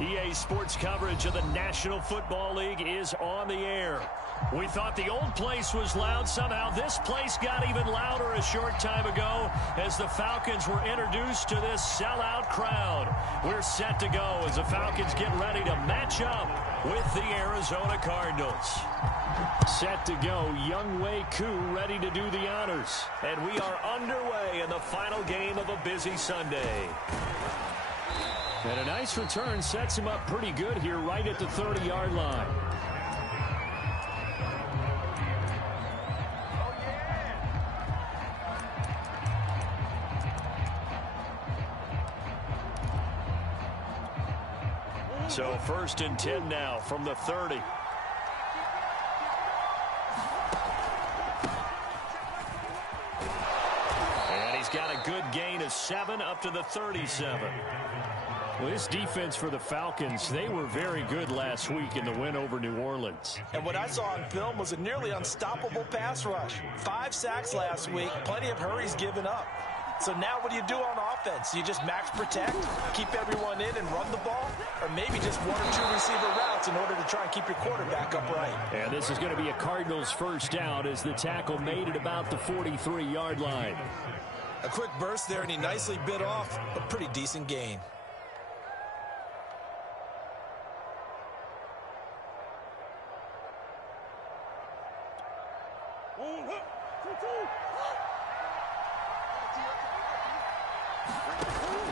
EA Sports coverage of the National Football League is on the air. We thought the old place was loud. Somehow this place got even louder a short time ago as the Falcons were introduced to this sellout crowd. We're set to go as the Falcons get ready to match up with the Arizona Cardinals. Set to go, Younghoe Koo ready to do the honors. And we are underway in the final game of a busy Sunday. And a nice return sets him up pretty good here right at the 30-yard line. So 1st and 10 now from the 30. And he's got a good gain of 7 up to the 37. Well, this defense for the Falcons, they were very good last week in the win over New Orleans. And what I saw on film was a nearly unstoppable pass rush. 5 sacks last week, plenty of hurries given up. So now what do you do on offense? You just max protect, keep everyone in and run the ball, or maybe just 1 or 2 receiver routes in order to try and keep your quarterback upright. And this is going to be a Cardinals first down as the tackle made it about the 43-yard line. A quick burst there, and he nicely bit off a pretty decent gain.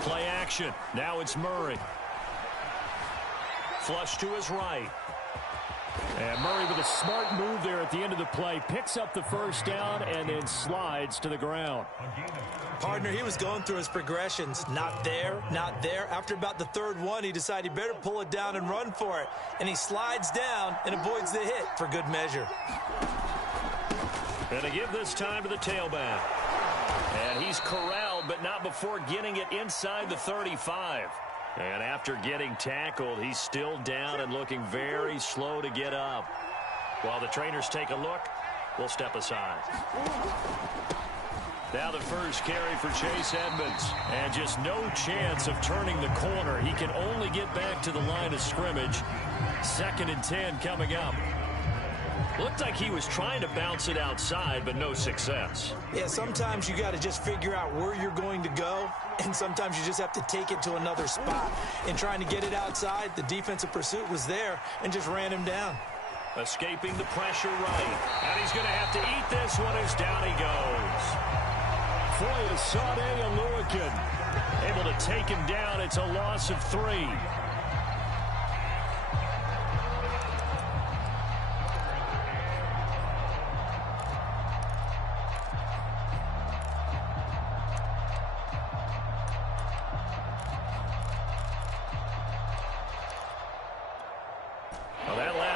Play action. Now it's Murray. Flush to his right. And Murray with a smart move there at the end of the play. Picks up the first down and then slides to the ground. Partner, he was going through his progressions. Not there, not there. After about the 3rd one, he decided he better pull it down and run for it. And he slides down and avoids the hit for good measure. And to give this time to the tailback. And he's corralled, but not before getting it inside the 35. And after getting tackled, he's still down and looking very slow to get up. While the trainers take a look, we'll step aside. Now the first carry for Chase Edmonds. And just no chance of turning the corner. He can only get back to the line of scrimmage. 2nd and 10 coming up. Looked like he was trying to bounce it outside, but no success. Yeah, sometimes you got to just figure out where you're going to go, and sometimes you just have to take it to another spot. In trying to get it outside, the defensive pursuit was there and just ran him down. Escaping the pressure right. And he's going to have to eat this one as down he goes. Foyesade Oluokun able to take him down. It's a loss of 3.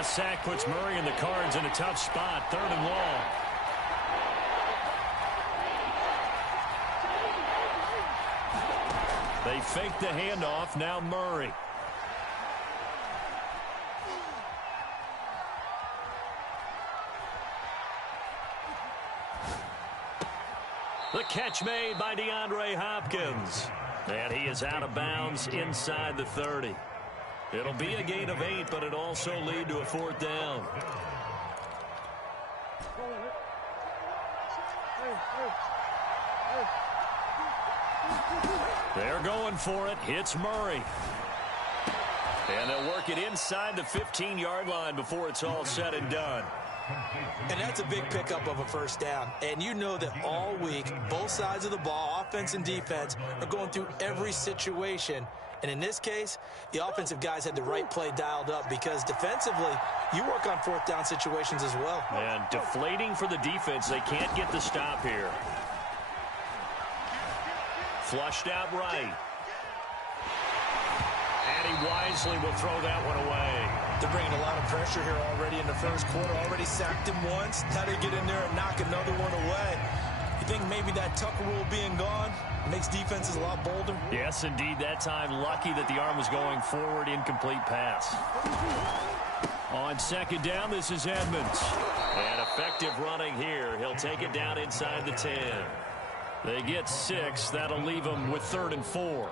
Sack puts Murray and the Cards in a tough spot. 3rd and long. They fake the handoff. Now Murray. The catch made by DeAndre Hopkins. And he is out of bounds inside the 30. It'll be a gain of 8, but it also lead to a 4th down. They're going for it. Hits Murray. And they'll work it inside the 15-yard line before it's all said and done. And that's a big pickup of a first down. And you know that all week, both sides of the ball, offense and defense, are going through every situation. And in this case, the offensive guys had the right play dialed up because defensively, you work on 4th down situations as well. And deflating for the defense. They can't get the stop here. Flushed out right. And he wisely will throw that one away. They're bringing a lot of pressure here already in the first quarter. Already sacked him once. Now they get in there and knock another one away. You think maybe that Tucker rule being gone makes defenses a lot bolder? Yes, indeed. That time, lucky that the arm was going forward. Incomplete pass. On 2nd down, this is Edmonds. And effective running here. He'll take it down inside the 10. They get 6. That'll leave them with 3rd and 4.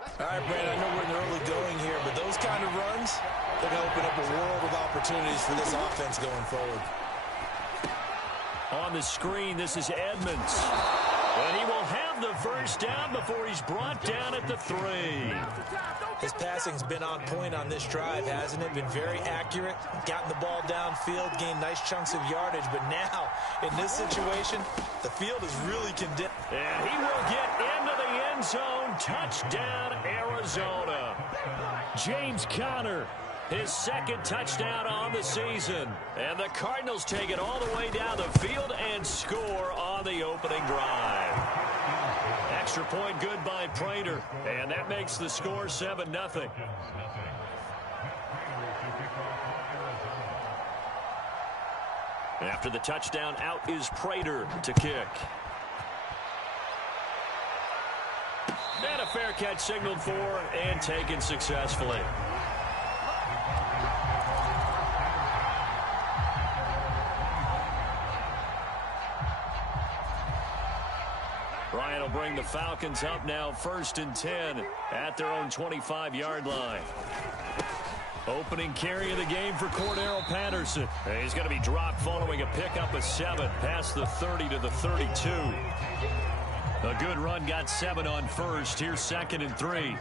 All right, Brandon, I know we're in the early going here, but those kind of runs, they're going to open up a world of opportunities for this offense going forward. On the screen, this is Edmonds. And he will have the first down before he's brought down at the 3. His passing's been on point on this drive, hasn't it? Been very accurate, gotten the ball downfield, gained nice chunks of yardage. But now, in this situation, the field is really condemned. And he will get into the end zone. Touchdown, Arizona. James Conner, his second touchdown on the season. And the Cardinals take it all the way down the field and score on the opening drive. Extra point good by Prater. And that makes the score 7-0. After the touchdown, out is Prater to kick. And a fair catch signaled for and taken successfully. Ryan will bring the Falcons up now 1st and 10 at their own 25-yard line. Opening carry of the game for Cordero Patterson. He's going to be dropped following a pickup of 7 past the 30 to the 32. A good run got 7 on first. Here's 2nd and 3.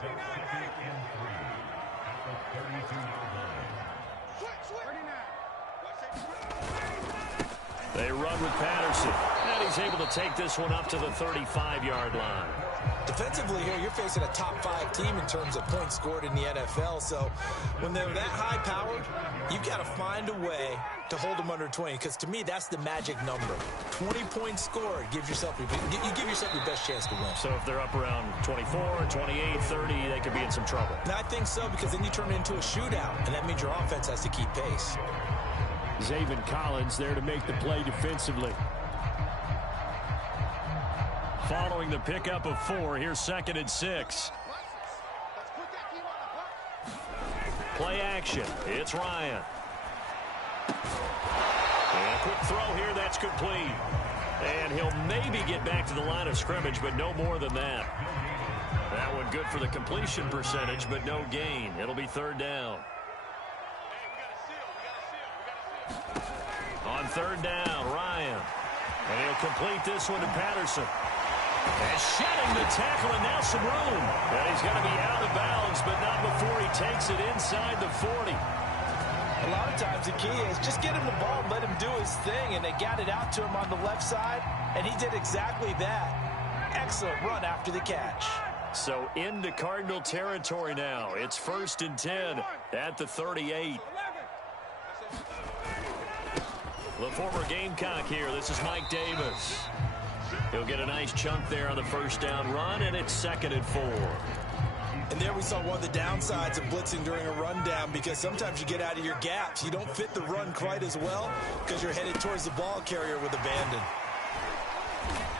They run with Patterson. And he's able to take this one up to the 35-yard line. Defensively here, you're facing a top-5 team in terms of points scored in the NFL. So when they're that high-powered, you've got to find a way to hold them under 20. Because to me, that's the magic number. 20 points scored. You give yourself your best chance to win. So if they're up around 24, 28, 30, they could be in some trouble. And I think so, because then you turn it into a shootout. And that means your offense has to keep pace. Zaven Collins there to make the play defensively. Following the pickup of 4, here's 2nd and 6. Play action. It's Ryan. And a quick throw here. That's complete. And he'll maybe get back to the line of scrimmage, but no more than that. That one good for the completion percentage, but no gain. It'll be 3rd down. On 3rd down, Ryan. And he'll complete this one to Patterson. And shedding the tackle, and now some room. And he's going to be out of bounds, but not before he takes it inside the 40. A lot of times the key is just get him the ball and let him do his thing, and they got it out to him on the left side, and he did exactly that. Excellent run after the catch. So into Cardinal territory now. It's 1st and 10 at the 38. The former Gamecock here. This is Mike Davis. He'll get a nice chunk there on the 1st down run, and it's 2nd and 4. And there we saw one of the downsides of blitzing during a rundown, because sometimes you get out of your gaps. You don't fit the run quite as well because you're headed towards the ball carrier with abandon.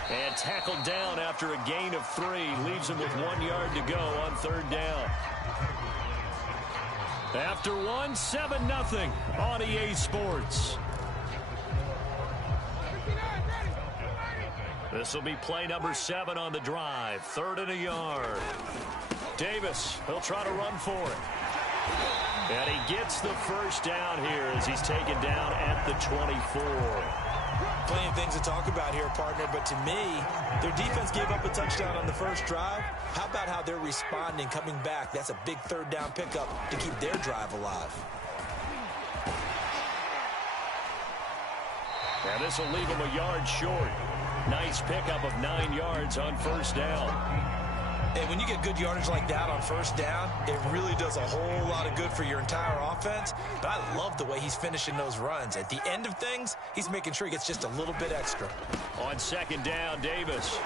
And tackled down after a gain of 3. Leaves him with 1 yard to go on 3rd down. After 1, 7-0 on EA Sports. This will be play number 7 on the drive. 3rd and a yard. Davis, he'll try to run for it. And he gets the first down here as he's taken down at the 24. Plenty of things to talk about here, partner, but to me, their defense gave up a touchdown on the first drive. How about how they're responding, coming back? That's a big 3rd down pickup to keep their drive alive. And this will leave him a yard short. Nice pickup of 9 yards on 1st down. And when you get good yardage like that on 1st down, it really does a whole lot of good for your entire offense. But I love the way he's finishing those runs. At the end of things, he's making sure he gets just a little bit extra. On 2nd down, Davis.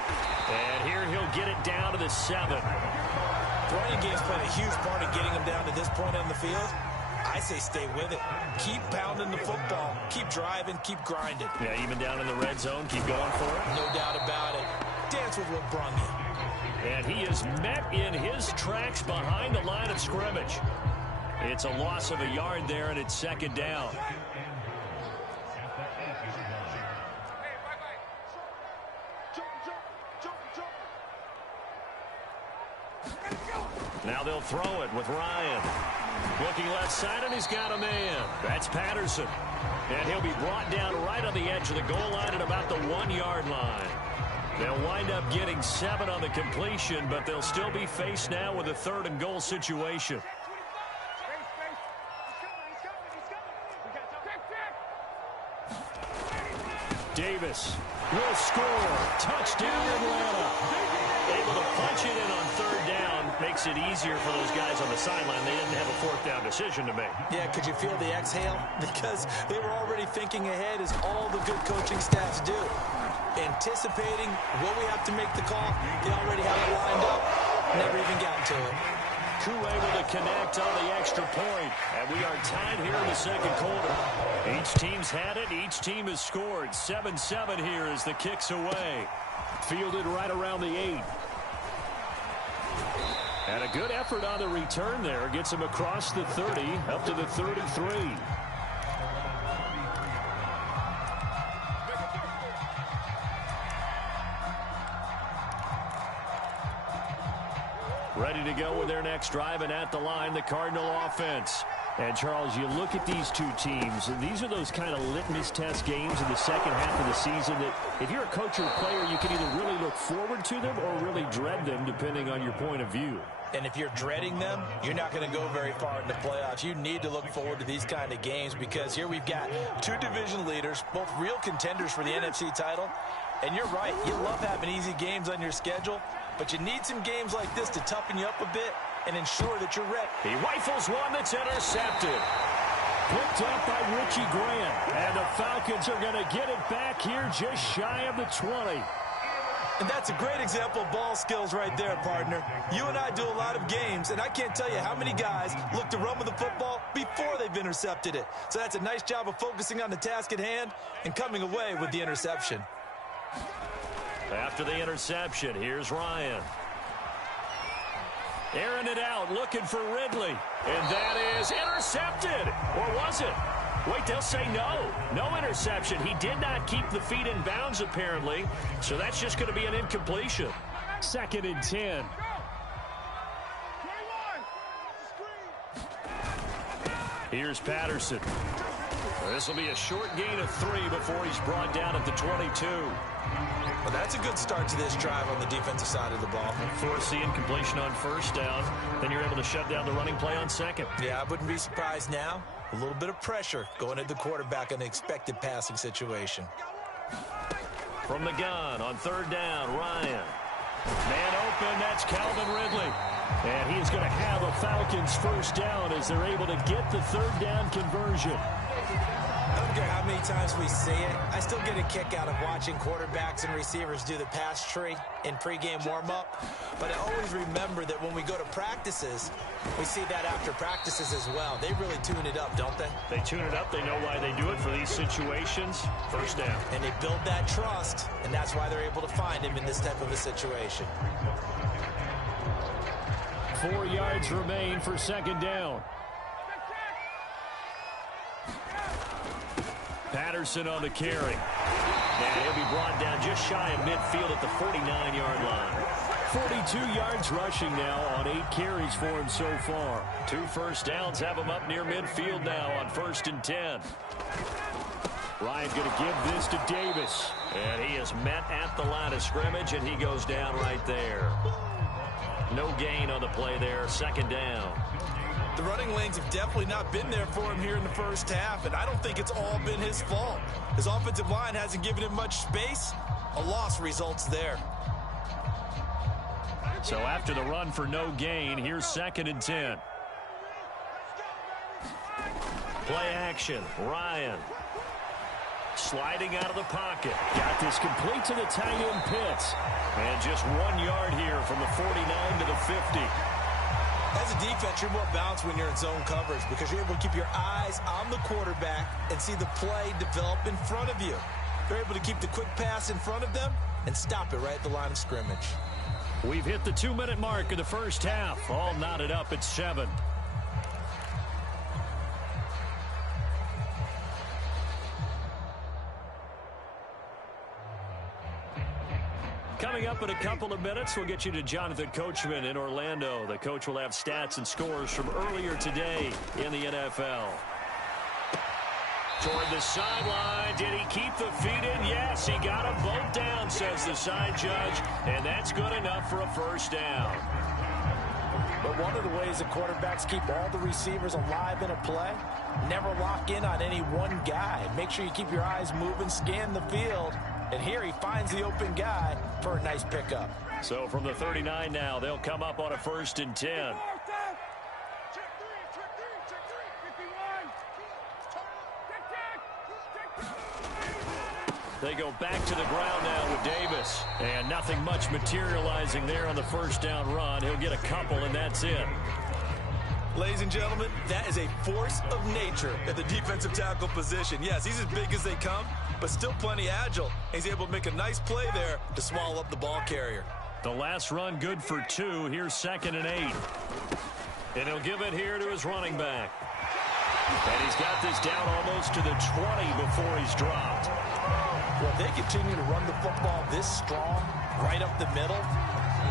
And here he'll get it down to the 7. The running game's playing a huge part in getting him down to this point on the field. I say stay with it. Keep pounding the football. Keep driving. Keep grinding. Yeah, even down in the red zone, keep going for it. No doubt about it. Dance with what brung you. And he is met in his tracks behind the line of scrimmage. It's a loss of a yard there, and it's 2nd down. Now they'll throw it with Ryan. Looking left side, and he's got a man. That's Patterson. And he'll be brought down right on the edge of the goal line at about the 1-yard line. They'll wind up getting 7 on the completion, but they'll still be faced now with a 3rd and goal situation. Davis will score. Touchdown, Atlanta. Able to punch it in on 3rd down. Makes it easier for those guys on the sideline. They didn't have a 4th down decision to make. Yeah, could you feel the exhale? Because they were already thinking ahead, as all the good coaching staffs do. Anticipating what we have to make the call. They already have it lined up. Never even gotten to it. Koo able to connect on the extra point. And we are tied here in the 2nd quarter. Each team's had it. Each team has scored. 7-7 here as the kick's away. Fielded right around the 8. And a good effort on the return there. Gets him across the 30 up to the 33. Ready to go with their next drive, and at the line, the Cardinal offense. And, Charles, you look at these two teams, and these are those kind of litmus test games in the second half of the season that if you're a coach or a player, you can either really look forward to them or really dread them, depending on your point of view. And if you're dreading them, you're not going to go very far in the playoffs. You need to look forward to these kind of games, because here we've got 2 division leaders, both real contenders for the NFC title. And you're right, you love having easy games on your schedule, but you need some games like this to toughen you up a bit and ensure that you're ready. He rifles one that's intercepted. Picked up by Richie Grant. And the Falcons are going to get it back here just shy of the 20. And that's a great example of ball skills right there, partner. You and I do a lot of games, and I can't tell you how many guys look to run with the football before they've intercepted it. So that's a nice job of focusing on the task at hand and coming away with the interception. After the interception, here's Ryan. Airing it out, looking for Ridley. And that is intercepted. Or was it? Wait, they'll say no. No interception. He did not keep the feet in bounds, apparently. So that's just going to be an incompletion. 2nd and 10. Here's Patterson. This will be a short gain of 3 before he's brought down at the 22. Well, that's a good start to this drive on the defensive side of the ball. Force the incompletion on 1st down. Then you're able to shut down the running play on 2nd. Yeah, I wouldn't be surprised now. A little bit of pressure going at the quarterback in an expected passing situation. From the gun on 3rd down, Ryan. Man open, that's Calvin Ridley. And he is going to have a Falcons 1st down as they're able to get the 3rd down conversion. I don't care how many times we see it. I still get a kick out of watching quarterbacks and receivers do the pass tree in pregame warm-up. But I always remember that when we go to practices, we see that after practices as well. They really tune it up, don't they? They tune it up. They know why they do it for these situations. 1st down. And they build that trust, and that's why they're able to find him in this type of a situation. 4 yards remain for 2nd down. Patterson on the carry. And he'll be brought down just shy of midfield at the 49-yard line. 42 yards rushing now on 8 carries for him so far. 2 1st downs have him up near midfield now on 1st and 10. Ryan's going to give this to Davis. And he is met at the line of scrimmage, and he goes down right there. No gain on the play there. 2nd down. The running lanes have definitely not been there for him here in the 1st half, and I don't think it's all been his fault. His offensive line hasn't given him much space. A loss results there. So after the run for no gain, here's 2nd and 10. Play action. Ryan. Sliding out of the pocket. Got this complete to the tight end Pitts. And just 1 yard here from the 49 to the 50. As a defense, you're more balanced when you're in zone coverage because you're able to keep your eyes on the quarterback and see the play develop in front of you. You're able to keep the quick pass in front of them and stop it right at the line of scrimmage. We've hit the 2-minute mark of the 1st half. All knotted up at 7. Coming up in a couple of minutes, we'll get you to Jonathan Coachman in Orlando. The coach will have stats and scores from earlier today in the NFL. Toward the sideline. Did he keep the feet in? Yes, he got them both down, says the side judge, and that's good enough for a first down. But one of the ways that quarterbacks keep all the receivers alive in a play, never lock in on any one guy. Make sure you keep your eyes moving, scan the field, and here he finds the open guy for a nice pickup. So from the 39 now, they'll come up on a 1st and 10. They go back to the ground now with Davis. And nothing much materializing there on the first down run. He'll get a couple, and that's it. Ladies and gentlemen, that is a force of nature at the defensive tackle position. Yes, he's as big as they come, but still plenty agile. He's able to make a nice play there to swallow up the ball carrier. The last run good for 2. Here's 2nd and 8. And he'll give it here to his running back. And he's got this down almost to the 20 before he's dropped. Well, if they continue to run the football this strong, right up the middle,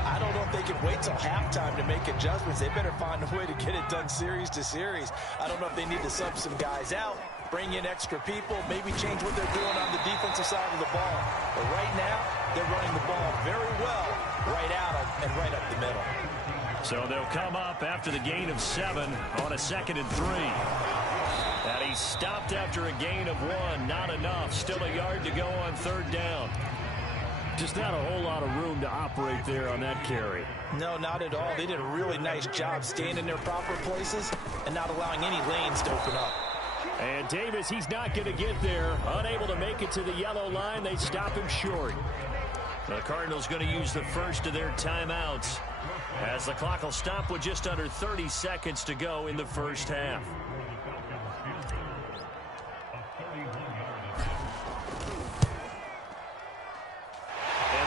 I don't know if they can wait till halftime to make adjustments. They better find a way to get it done series to series. I don't know if they need to sub some guys out, bring in extra people, maybe change what they're doing on the defensive side of the ball. But right now, they're running the ball very well right out of and right up the middle. So they'll come up after the gain of 7 on a 2nd and 3. And he stopped after a gain of 1. Not enough. Still a yard to go on 3rd down. Just not a whole lot of room to operate there on that carry. No, not at all. They did a really nice job staying in their proper places and not allowing any lanes to open up. And Davis, he's not going to get there. Unable to make it to the yellow line. They stop him short. The Cardinals going to use the first of their timeouts as the clock will stop with just under 30 seconds to go in the first half.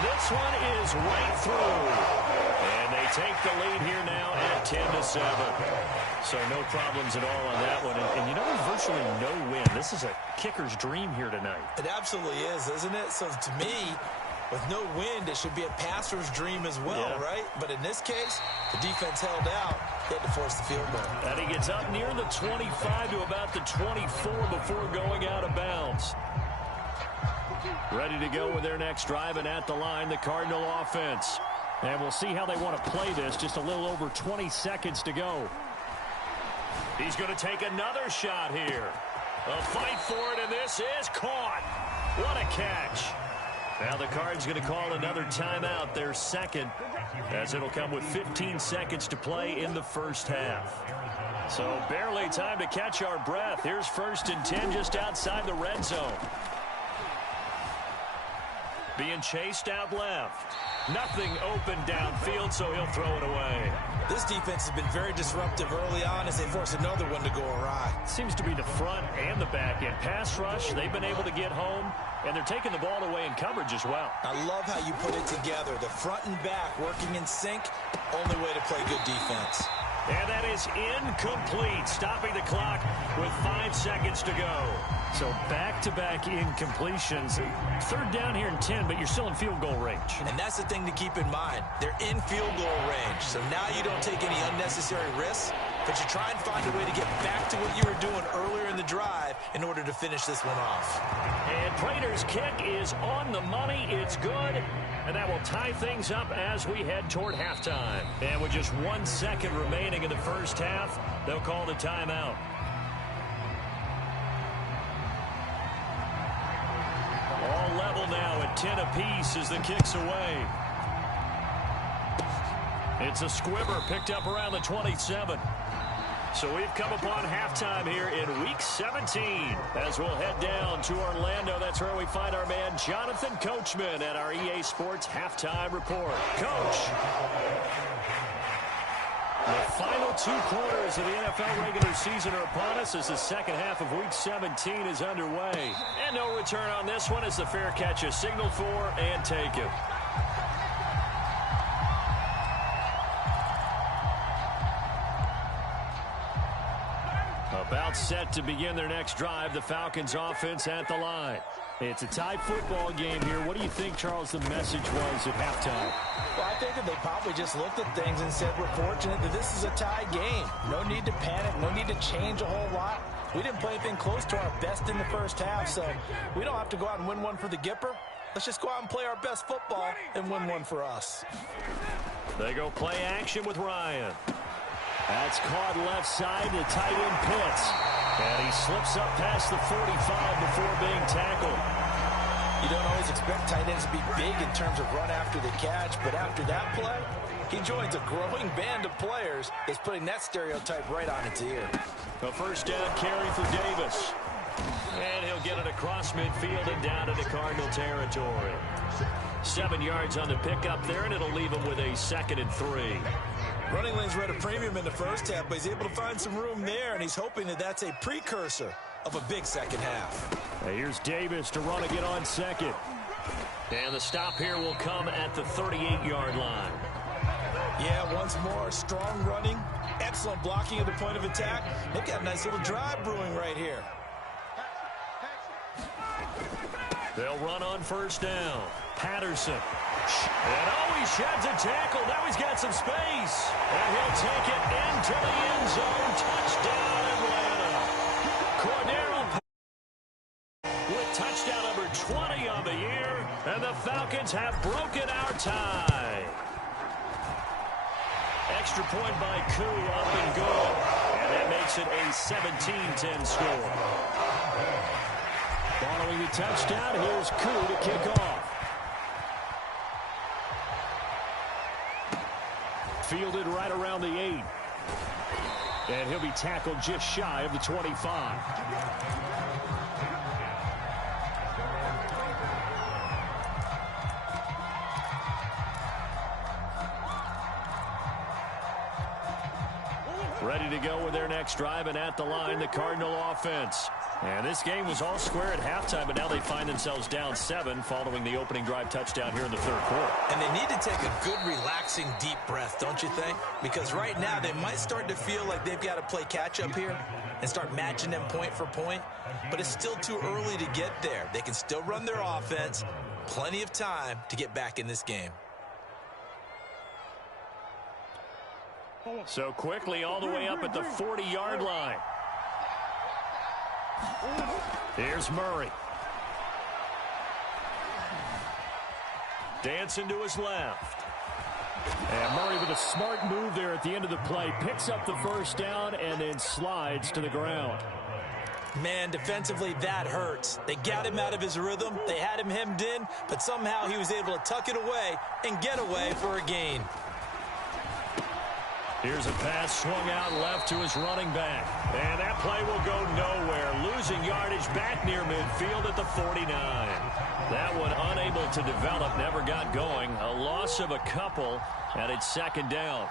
This one is right through. And they take the lead here now at 10-7. So no problems at all on that one. And you know, there's virtually no win. This is a kicker's dream here tonight. It absolutely is, isn't it? So to me, with no wind, it should be a passer's dream as well, right? But in this case, the defense held out. They had to force the field goal. And he gets up near the 25 to about the 24 before going out of bounds. Ready to go with their next drive, and at the line, the Cardinal offense. And we'll see how they want to play this. Just a little over 20 seconds to go. He's going to take another shot here. A fight for it, and this is caught. What a catch. Now the Cards going to call another timeout, their second, as it'll come with 15 seconds to play in the first half. So barely time to catch our breath. Here's 1st and 10 just outside the red zone. Being chased out left. Nothing open downfield, so he'll throw it away. This defense has been very disruptive early on as they force another one to go awry. Seems to be the front and the back end. Pass rush, they've been able to get home, and they're taking the ball away in coverage as well. I love how you put it together. The front and back working in sync, only way to play good defense. And that is incomplete, stopping the clock with 5 seconds to go. So back-to-back incompletions. 3rd down here and 10, but you're still in field goal range. And that's the thing to keep in mind. They're in field goal range. So now you don't take any unnecessary risks, but you try and find a way to get back to what you were doing earlier in the drive in order to finish this one off. And Prater's kick is on the money. It's good. And that will tie things up as we head toward halftime. And with just 1 second remaining in the first half, they'll call the timeout. All level now at 10 apiece as the kick's away. It's a squibber picked up around the 27. So we've come upon halftime here in Week 17 as we'll head down to Orlando. That's where we find our man Jonathan Coachman at our EA Sports Halftime Report. Coach. The final 2 quarters of the NFL regular season are upon us as the second half of Week 17 is underway. And no return on this one as the fair catch is signaled for and taken. About It's set to begin their next drive. The Falcons offense at the line. It's a tie football game here. What do you think, Charles, the message was at halftime? Well, I think that they probably just looked at things and said, we're fortunate that this is a tie game. No need to panic. No need to change a whole lot. We didn't play anything close to our best in the first half, so we don't have to go out and win one for the Gipper. Let's just go out and play our best football and win one for us. They go play action with Ryan. That's caught left side to tight end Pitts. And he slips up past the 45 before being tackled. You don't always expect tight ends to be big in terms of run after the catch, but after that play, he joins a growing band of players that's putting that stereotype right on its ear. A first down carry for Davis. And he'll get it across midfield and down into Cardinal territory. 7 yards on the pickup there, and it'll leave him with a 2nd and 3. Running lanes were at a premium in the first half, but he's able to find some room there, and he's hoping that that's a precursor of a big second half. Here's Davis to run again on second. And the stop here will come at the 38-yard line. Yeah, once more, strong running, excellent blocking at the point of attack. They've got a nice little drive brewing right here. They'll run on first down. Patterson. And oh, he sheds a tackle. Now he's got some space. And he'll take it into the end zone. Touchdown, Atlanta. Cordero with touchdown number 20 on the year. And the Falcons have broken our tie. Extra point by Koo, up and good. And that makes it a 17-10 score. Following the touchdown, here's Koo to kick off. Fielded right around the 8. And he'll be tackled just shy of the 25. Ready to go with their next drive, and at the line, the Cardinal offense. And this game was all square at halftime, but now they find themselves down 7 following the opening drive touchdown here in the third quarter. And they need to take a good, relaxing, deep breath, don't you think? Because right now they might start to feel like they've got to play catch-up here and start matching them point for point. But it's still too early to get there. They can still run their offense. Plenty of time to get back in this game. So quickly all the way up at the 40-yard line. Here's Murray. Dancing to his left. And Murray with a smart move there at the end of the play. Picks up the first down and then slides to the ground. Man, defensively, that hurts. They got him out of his rhythm. They had him hemmed in, but somehow he was able to tuck it away and get away for a gain. Here's a pass swung out left to his running back. And that play will go nowhere. Losing yardage back near midfield at the 49. That one unable to develop, never got going. A loss of a couple, and it's 2nd down.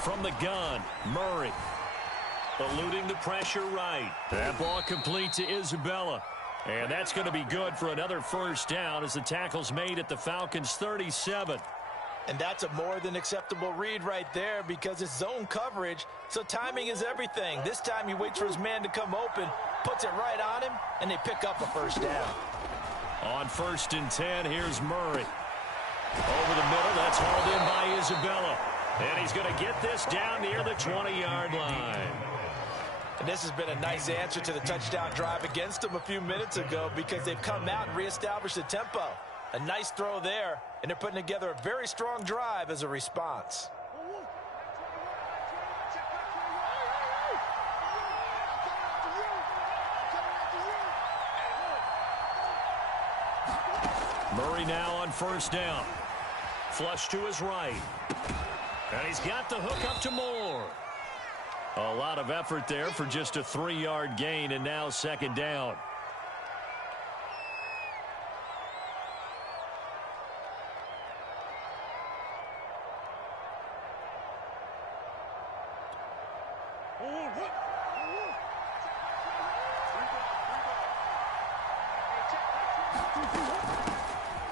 From the gun, Murray. Eluding the pressure right. That ball complete to Isabella. And that's going to be good for another first down as the tackle's made at the Falcons' 37. And that's a more than acceptable read right there because it's zone coverage, so timing is everything. This time he waits for his man to come open, puts it right on him, and they pick up a first down. On 1st and 10, here's Murray. Over the middle, that's hauled in by Isabella. And he's going to get this down near the 20-yard line. And this has been a nice answer to the touchdown drive against them a few minutes ago because they've come out and reestablished the tempo. A nice throw there, and they're putting together a very strong drive as a response. Murray now on first down. Flush to his right. And he's got the hook up to Moore. A lot of effort there for just a 3-yard gain, and now 2nd down.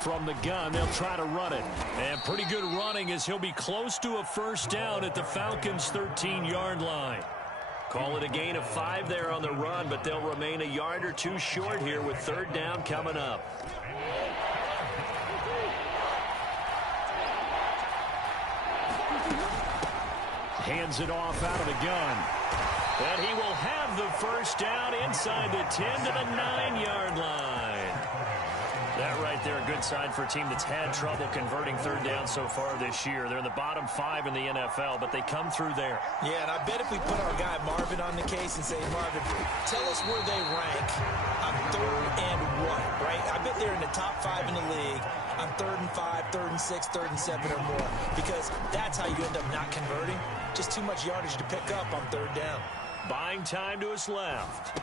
From the gun, they'll try to run it. And pretty good running as he'll be close to a first down at the Falcons' 13-yard line. Call it a gain of 5 there on the run, but they'll remain a yard or 2 short here with 3rd down coming up. Hands it off out of the gun. And he will have the 1st down inside the 10 to the 9-yard line. That right there, a good sign for a team that's had trouble converting 3rd down so far this year. They're in the bottom 5 in the NFL, but they come through there. Yeah, and I bet if we put our guy Marvin on the case and say, Marvin, tell us where they rank on 3rd and what, right? I bet they're in the top 5 in the league on 3rd and 5, 3rd and 6, 3rd and 7 or more, because that's how you end up not converting. Just too much yardage to pick up on 3rd down. Buying time to his left.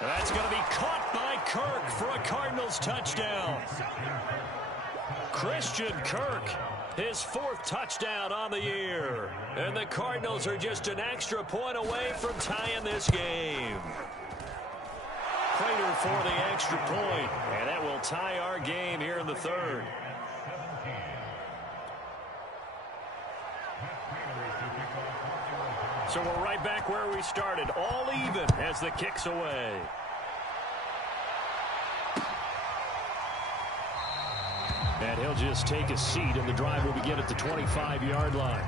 And that's going to be caught by Kirk for a Cardinals touchdown. Christian Kirk, his 4th touchdown on the year. And the Cardinals are just an extra point away from tying this game. Prater for the extra point, and that will tie our game here in the 3rd. So we're right back where we started, all even as the kick's away. And he'll just take a seat, and the drive will begin at the 25-yard line.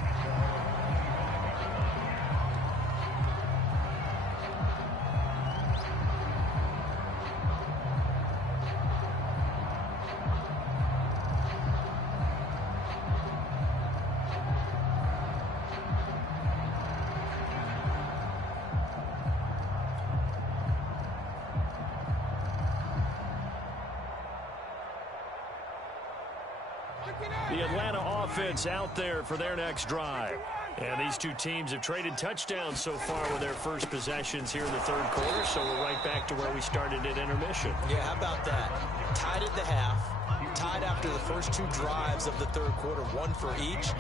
The Atlanta offense out there for their next drive. And these two teams have traded touchdowns so far with their first possessions here in the 3rd quarter, so we're right back to where we started at intermission. Yeah, how about that? Tied at the half, tied after the first 2 drives of the 3rd quarter, 1 for each.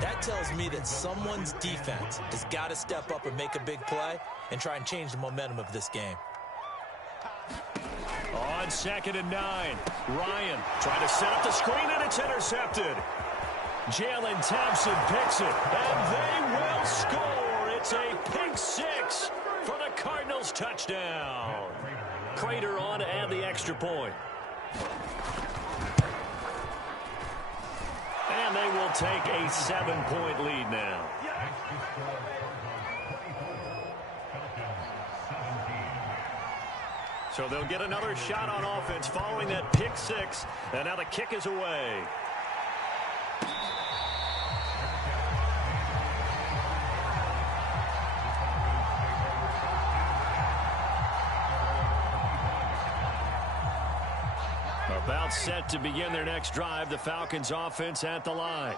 That tells me that someone's defense has got to step up and make a big play and try and change the momentum of this game. On 2nd and 9, Ryan trying to set up the screen, and it's intercepted. Jalen Thompson picks it, and they will score. It's a pick 6 for the Cardinals touchdown. Prater on to add the extra point. And they will take a 7-point lead now. So they'll get another shot on offense following that pick 6. And now the kick is away. About set to begin their next drive, the Falcons offense at the line.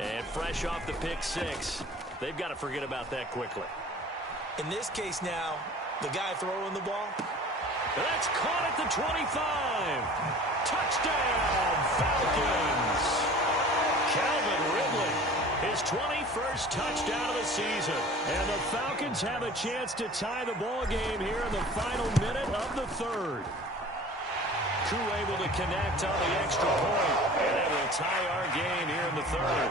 And fresh off the pick 6, they've got to forget about that quickly. In this case now, the guy throwing the ball, that's caught at the 25. Touchdown, Falcons. Calvin Ridley, his 21st touchdown of the season. And the Falcons have a chance to tie the ball game here in the final minute of the 3rd. Koo able to connect on the extra point. And it will tie our game here in the 3rd.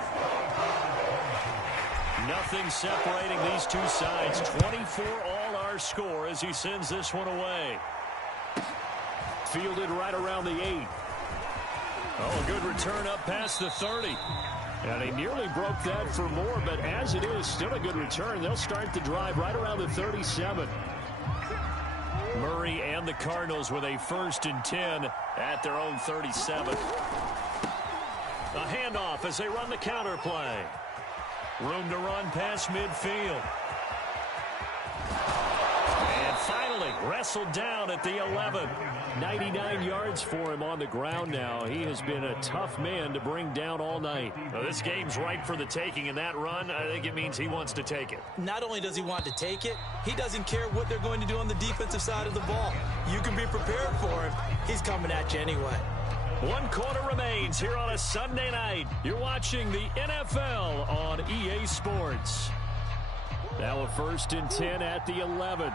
Nothing separating these two sides. 24 all our score as he sends this one away. Fielded right around the 8. Oh, a good return up past the 30. And he nearly broke that for more, but as it is, still a good return. They'll start the drive right around the 37. Murray and the Cardinals with a 1st and 10 at their own 37. A handoff as they run the counter play. Room to run past midfield. And finally wrestled down at the 11. 99 yards for him on the ground now. He has been a tough man to bring down all night. Well, this game's ripe for the taking, and that run, I think it means he wants to take it. Not only does he want to take it, he doesn't care what they're going to do on the defensive side of the ball. You can be prepared for him. He's coming at you anyway. 1 quarter remains here on a Sunday night. You're watching the NFL on EA Sports. Now a 1st and 10 at the 11.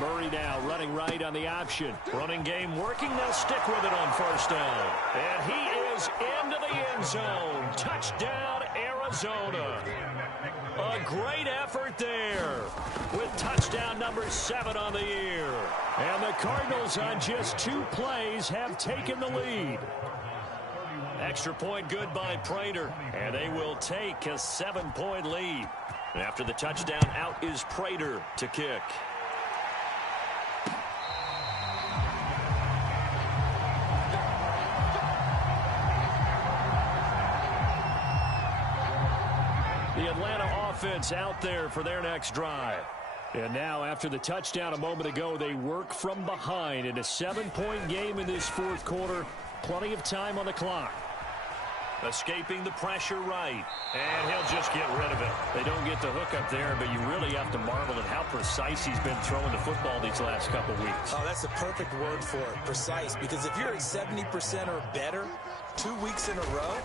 Murray now running right on the option. Running game working. They'll stick with it on 1st down. And he is into the end zone. Touchdown, Arizona. Arizona. A great effort there with touchdown number 7 on the year. And the Cardinals on just 2 plays have taken the lead. Extra point good by Prater, and they will take a 7-point lead. After the touchdown, out is Prater to kick. The Atlanta offense out there for their next drive. And now, after the touchdown a moment ago, they work from behind in a 7-point game in this fourth quarter. Plenty of time on the clock. Escaping the pressure right. And he'll just get rid of it. They don't get the hook up there, but you really have to marvel at how precise he's been throwing the football these last couple weeks. Oh, that's the perfect word for it, precise. Because if you're at 70% or better 2 weeks in a row,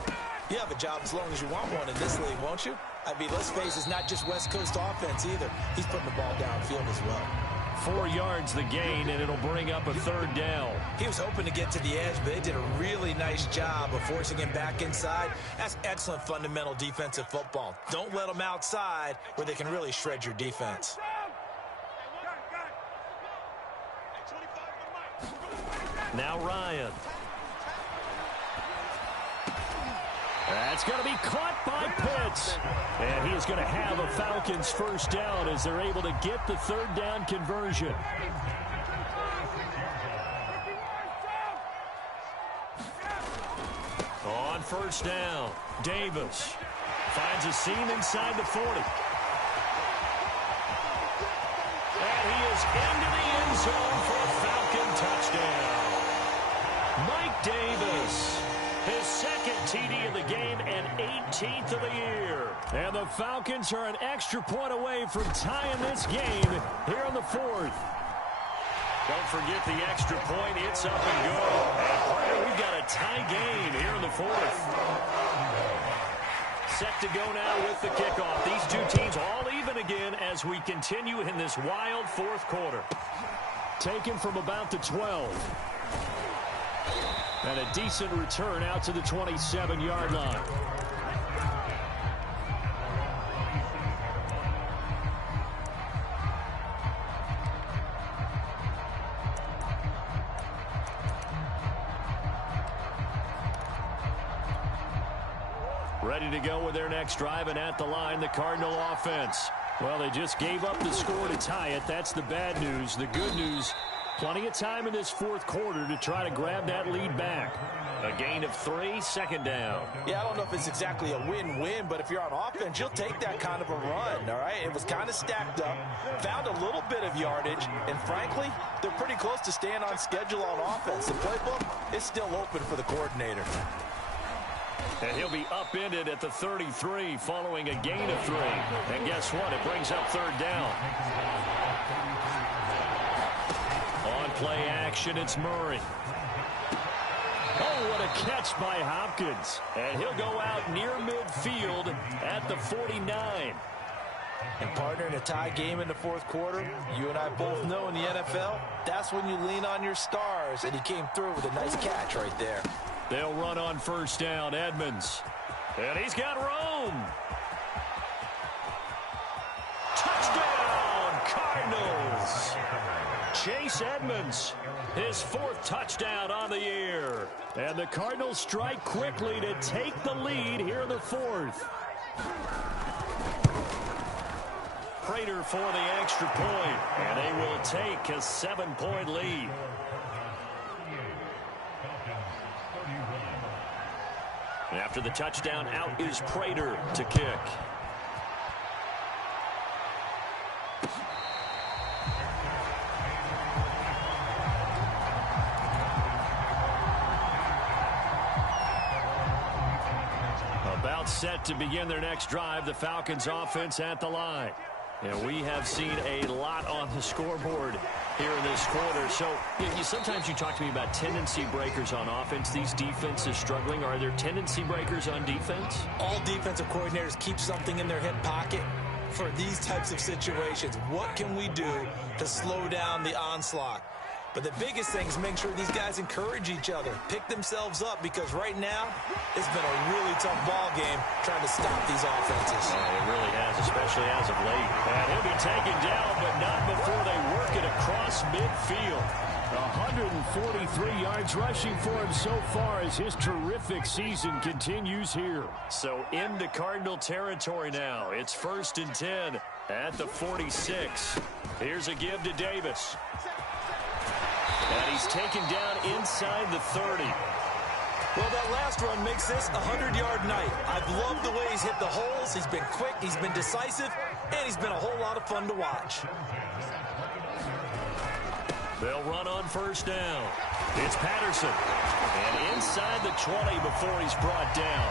you have a job as long as you want one in this league, won't you? I mean, let's face it, it's not just West Coast offense either. He's putting the ball downfield as well. 4 yards the gain, and it'll bring up a 3rd down. He was hoping to get to the edge, but they did a really nice job of forcing him back inside. That's excellent fundamental defensive football. Don't let them outside where they can really shred your defense. Now Ryan. That's going to be caught by Pitts. And he is going to have a Falcons first down as they're able to get the 3rd down conversion. On first down, Davis finds a seam inside the 40. And he is into the end zone for a Falcon touchdown. Mike Davis, his 2nd TD of the game and 18th of the year. And the Falcons are an extra point away from tying this game here in the 4th. Don't forget the extra point. It's up and good. And partner, we've got a tie game here in the 4th. Set to go now with the kickoff. These two teams all even again as we continue in this wild 4th quarter. Taken from about the 12. And a decent return out to the 27-yard line. Ready to go with their next drive, and at the line, the Cardinal offense. Well, they just gave up the score to tie it. That's the bad news. The good news, plenty of time in this 4th quarter to try to grab that lead back. A gain of 3, 2nd down. Yeah, I don't know if it's exactly a win-win, but if you're on offense, you'll take that kind of a run, all right? It was kind of stacked up, found a little bit of yardage, and frankly, they're pretty close to staying on schedule on offense. The playbook is still open for the coordinator. And he'll be upended at the 33 following a gain of 3. And guess what? It brings up 3rd down. On play action, it's Murray. Oh, what a catch by Hopkins. And he'll go out near midfield at the 49. And partner, in a tie game in the 4th quarter, you and I both know in the NFL, that's when you lean on your stars. And he came through with a nice catch right there. They'll run on first down, Edmonds. And he's got room. Touchdown, Cardinals. Chase Edmonds, his 4th touchdown on the year. And the Cardinals strike quickly to take the lead here in the 4th. Prater for the extra point, and they will take a 7-point lead. After the touchdown, out is Prater to kick. About set to begin their next drive, the Falcons offense at the line. And we have seen a lot on the scoreboard here in this quarter. So sometimes you talk to me about tendency breakers on offense. These defenses struggling. Are there tendency breakers on defense? All defensive coordinators keep something in their hip pocket for these types of situations. What can we do to slow down the onslaught? But the biggest thing is make sure these guys encourage each other, pick themselves up, because right now it's been a really tough ball game trying to stop these offenses. Yeah, it really has, especially as of late. And he'll be taken down, but not before they work it across midfield. 143 yards rushing for him so far as his terrific season continues here. So into Cardinal territory now. It's 1st and 10 at the 46. Here's a give to Davis. And he's taken down inside the 30. Well, that last run makes this a 100-yard night. I've loved the way he's hit the holes. He's been quick, he's been decisive, and he's been a whole lot of fun to watch. They'll run on 1st down. It's Patterson. And inside the 20 before he's brought down.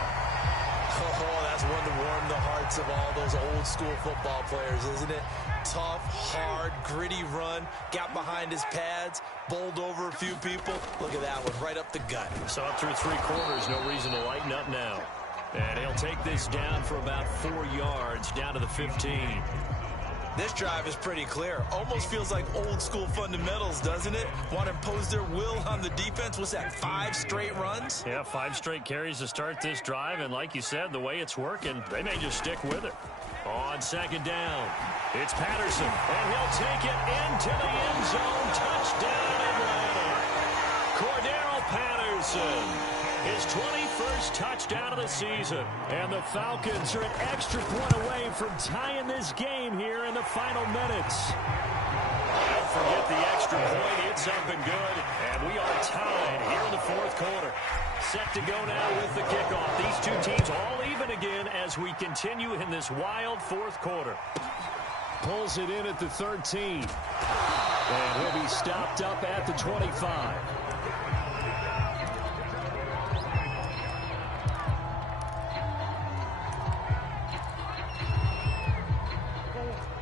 Oh, that's one to warm the hearts of all those old-school football players, isn't it? Tough, hard, gritty run. Got behind his pads, bowled over a few people. Look at that one, right up the gut. So up through 3 quarters, no reason to lighten up now. And he'll take this down for about 4 yards, down to the 15. This drive is pretty clear. Almost feels like old-school fundamentals, doesn't it? Want to impose their will on the defense. What's that, 5 straight runs? Yeah, 5 straight carries to start this drive. And like you said, the way it's working, they may just stick with it. On 2nd down, it's Patterson. And he'll take it into the end zone. Touchdown, Atlanta. Cordero Patterson. His 21st touchdown of the season. And the Falcons are an extra point away from tying this game here in the final minutes. Don't forget the extra point. It's up and good. And we are tied here in the 4th quarter. Set to go now with the kickoff. These two teams all even again as we continue in this wild 4th quarter. Pulls it in at the 13. And he'll be stopped up at the 25.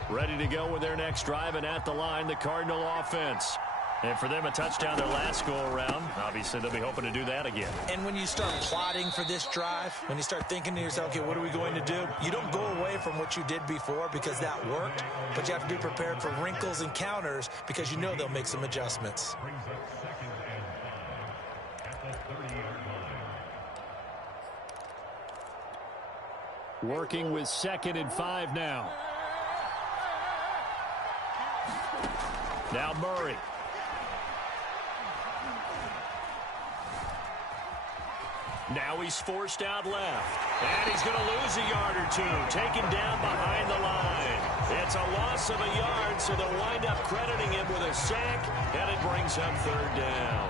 Ready to go with their next drive, and at the line, the Cardinal offense. And for them, a touchdown their last go-around. Obviously, they'll be hoping to do that again. And when you start plotting for this drive, when you start thinking to yourself, okay, what are we going to do? You don't go away from what you did before because that worked, but you have to be prepared for wrinkles and counters because you know they'll make some adjustments. Working with 2nd and 5 now. Now Murray. Now he's forced out left. And he's going to lose a yard or 2. Taken down behind the line. It's a loss of a yard, so they'll wind up crediting him with a sack, and it brings up 3rd down.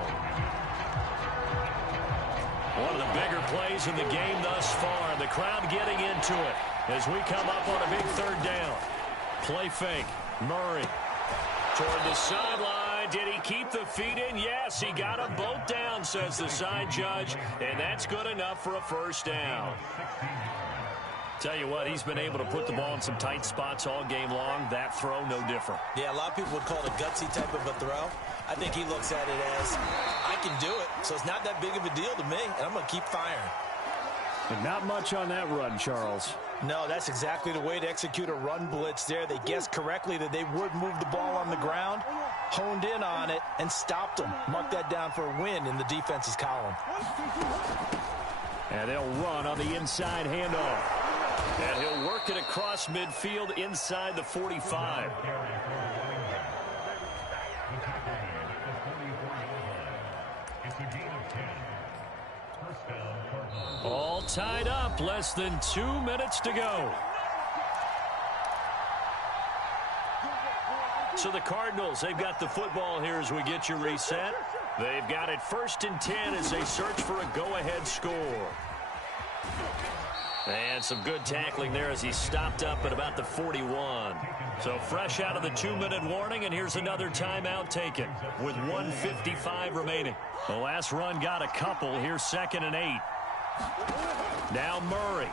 One of the bigger plays in the game thus far. The crowd getting into it as we come up on a big 3rd down. Play fake. Murray. Toward the sideline. Did he keep the feet in? Yes, he got them both down, says the side judge, and that's good enough for a 1st down. Tell you what, he's been able to put the ball in some tight spots all game long. That throw, no different. Yeah, a lot of people would call it a gutsy type of a throw. I think he looks at it as, I can do it, so it's not that big of a deal to me, and I'm going to keep firing. But not much on that run, Charles. No, that's exactly the way to execute a run blitz there. They guessed correctly that they would move the ball on the ground, honed in on it, and stopped them. Mark that down for a win in the defense's column. And they'll run on the inside handoff. And he'll work it across midfield inside the 45. All tied up, less than 2 minutes to go. So the Cardinals, they've got the football here as we get you reset. They've got it 1st and 10 as they search for a go-ahead score. And some good tackling there as he stopped up at about the 41. So fresh out of the 2-minute warning, and here's another timeout taken with 1:55 remaining. The last run got a couple. Here's 2nd and 8. Now Murray.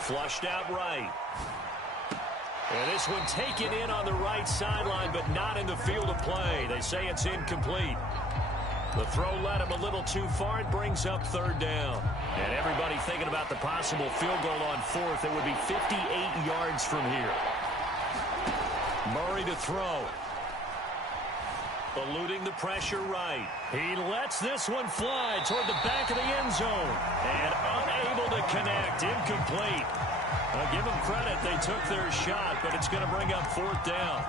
Flushed out right. And this one taken in on the right sideline, but not in the field of play. They say it's incomplete. The throw led him a little too far. It brings up 3rd down. And everybody thinking about the possible field goal on 4th. It would be 58 yards from here. Murray to throw. Eluding the pressure right. He lets this one fly toward the back of the end zone. And unable to connect. Incomplete. I'll give them credit. They took their shot, but it's going to bring up fourth down.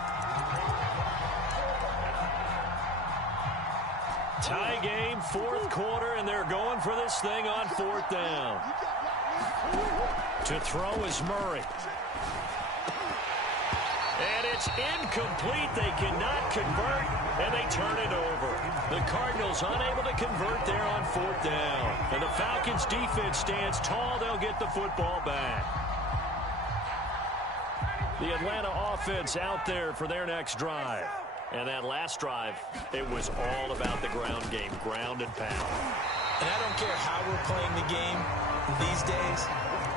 Tie game, fourth quarter, and they're going for this thing on fourth down. To throw is Murray. And it's incomplete. They cannot convert, and they turn it over. The Cardinals unable to convert there on fourth down. And the Falcons defense stands tall. They'll get the football back. The Atlanta offense out there for their next drive. And that last drive, it was all about the ground game, ground and pound. And I don't care how we're playing the game these days,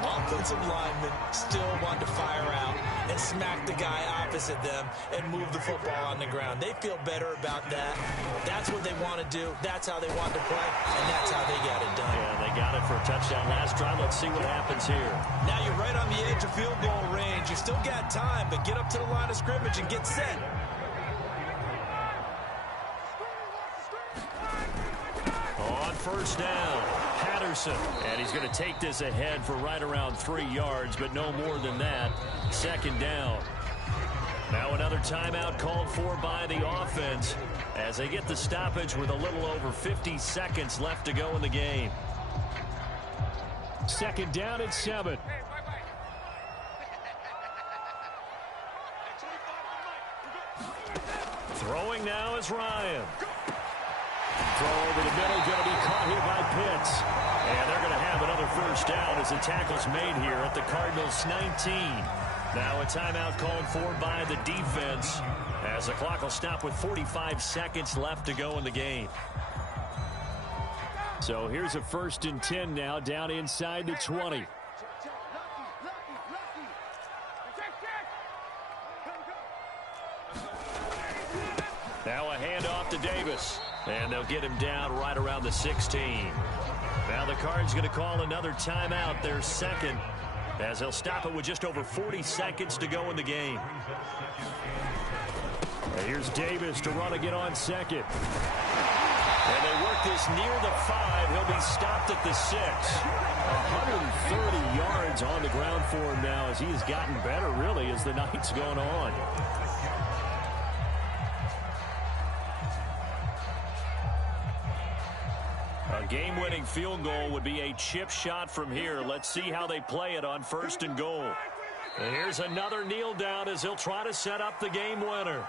offensive linemen still want to fire out and smack the guy opposite them and move the football on the ground. They feel better about that. That's what they want to do. That's how they want to play, and that's how they got it done. Yeah, they got it for a touchdown last drive. Let's see what happens here. Now you're right on the edge of field goal range. You still got time, but get up to the line of scrimmage and get set. On first down, Patterson. And he's going to take this ahead for right around 3 yards, but no more than that. Second down. Now another timeout called for by the offense as they get the stoppage with a little over 50 seconds left to go in the game. Second down and 7. Throwing now is Ryan. Throw over the middle, going to be caught here by Pitts. And they're going to have another first down as the tackle's made here at the Cardinals' 19. Now a timeout called for by the defense as the clock will stop with 45 seconds left to go in the game. So here's a 1st and 10 now, down inside the 20. Now a handoff to Davis. And they'll get him down right around the 16. Now the Cards going to call another timeout, their second, as they'll stop it with just over 40 seconds to go in the game. And here's Davis to run again on second. And they work this near the 5. He'll be stopped at the 6. 130 yards on the ground for him now as he has gotten better, really, as the night's going on. A game-winning field goal would be a chip shot from here. Let's see how they play it on 1st and goal. And here's another kneel down as he'll try to set up the game winner.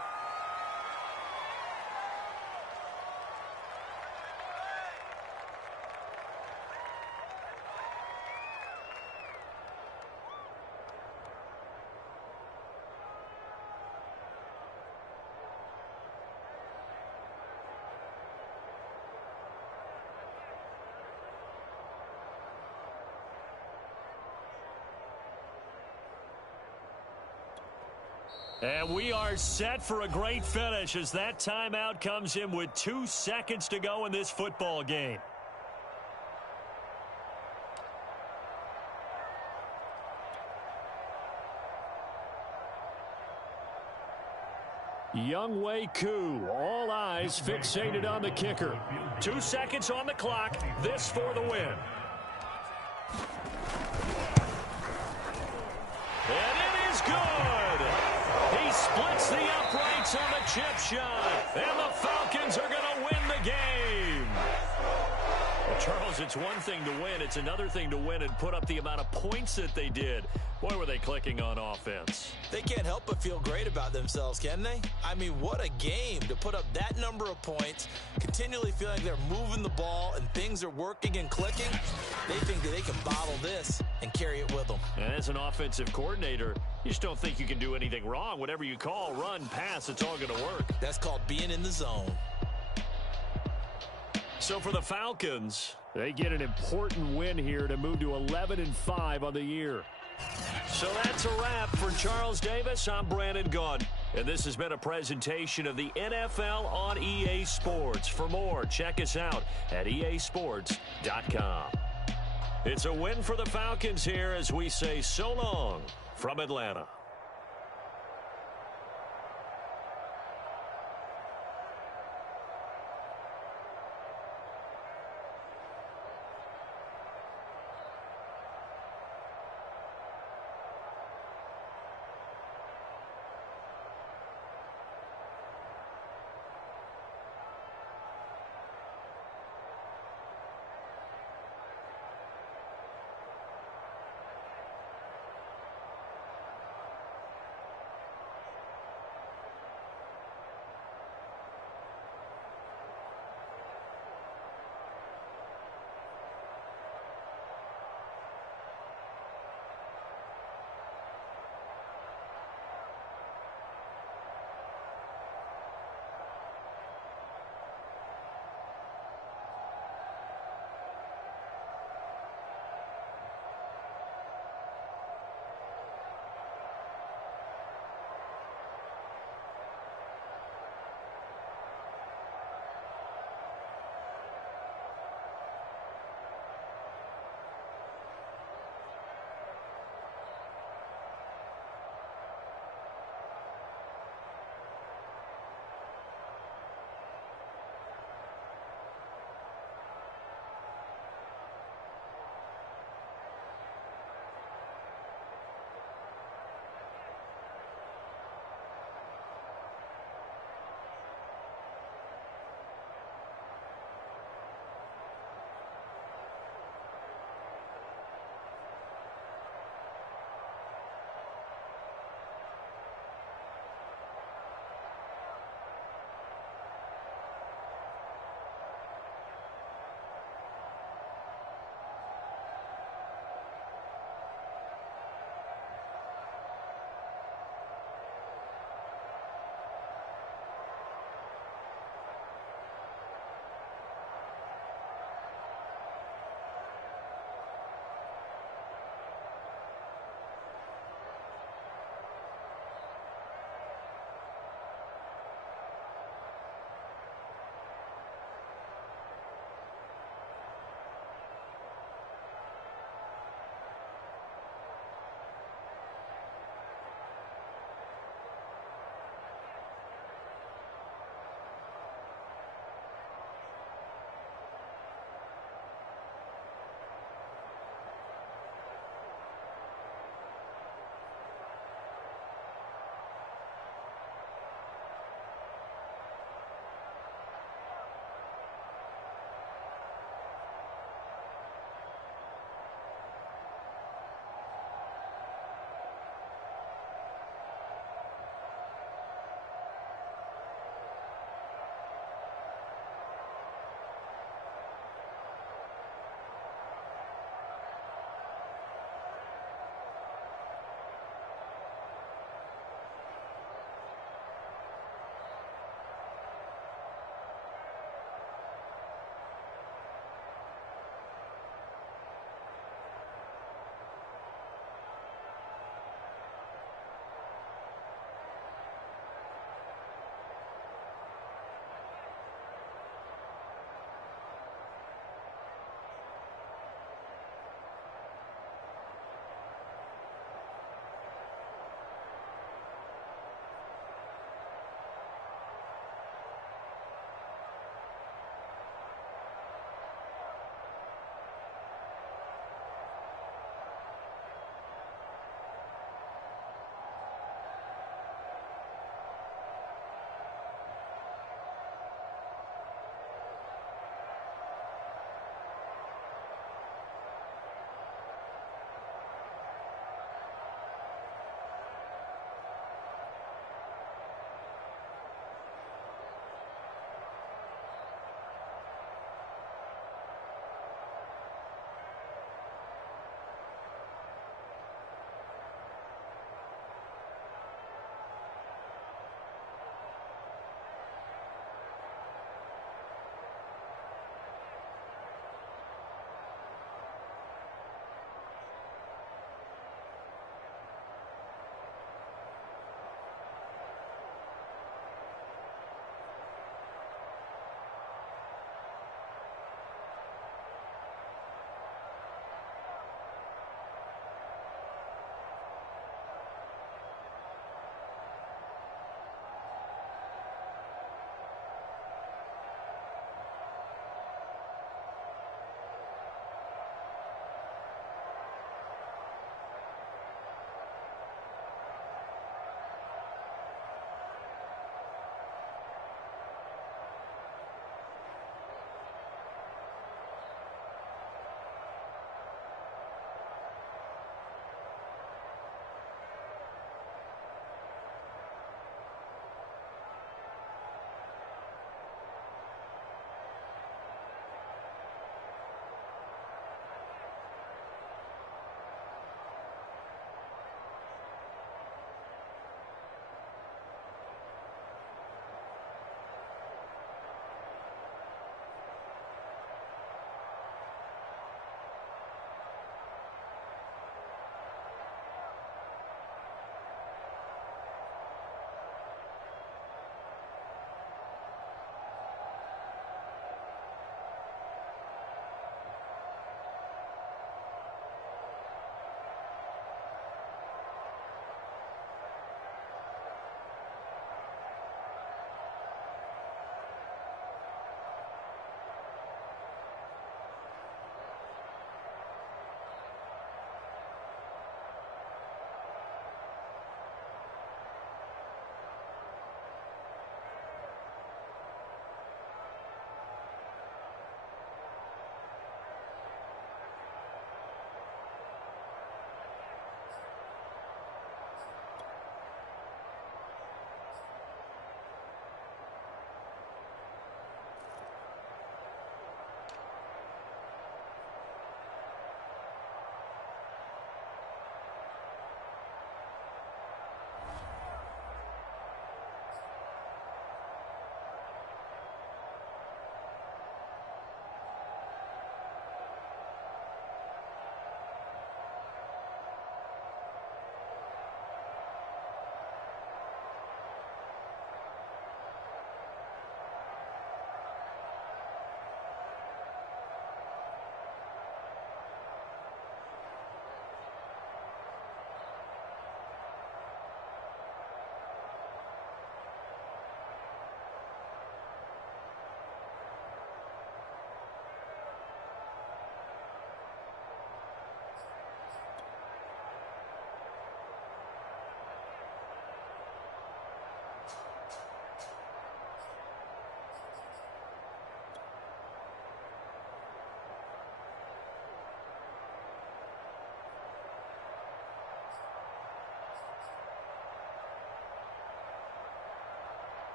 And we are set for a great finish as that timeout comes in with 2 seconds to go in this football game. Younghoe Koo, all eyes fixated on the kicker. 2 seconds on the clock. This for the win. And it is good. He splits the uprights on the chip shot. And the Falcons are going to win the game. Well, Charles, it's one thing to win. It's another thing to win and put up the amount of points that they did. Boy, were they clicking on offense. They can't help but feel great about themselves, can they? I mean, what a game to put up that number of points, continually feeling they're moving the ball and things are working and clicking. They think that they can bottle this and carry it with them. And as an offensive coordinator, you just don't think you can do anything wrong. Whatever you call, run, pass, it's all going to work. That's called being in the zone. So for the Falcons, they get an important win here to move to 11-5 on the year. So that's a wrap for Charles Davis. I'm Brandon Gaudin, and this has been a presentation of the NFL on EA Sports. For more, check us out at easports.com. It's a win for the Falcons here as we say so long from Atlanta.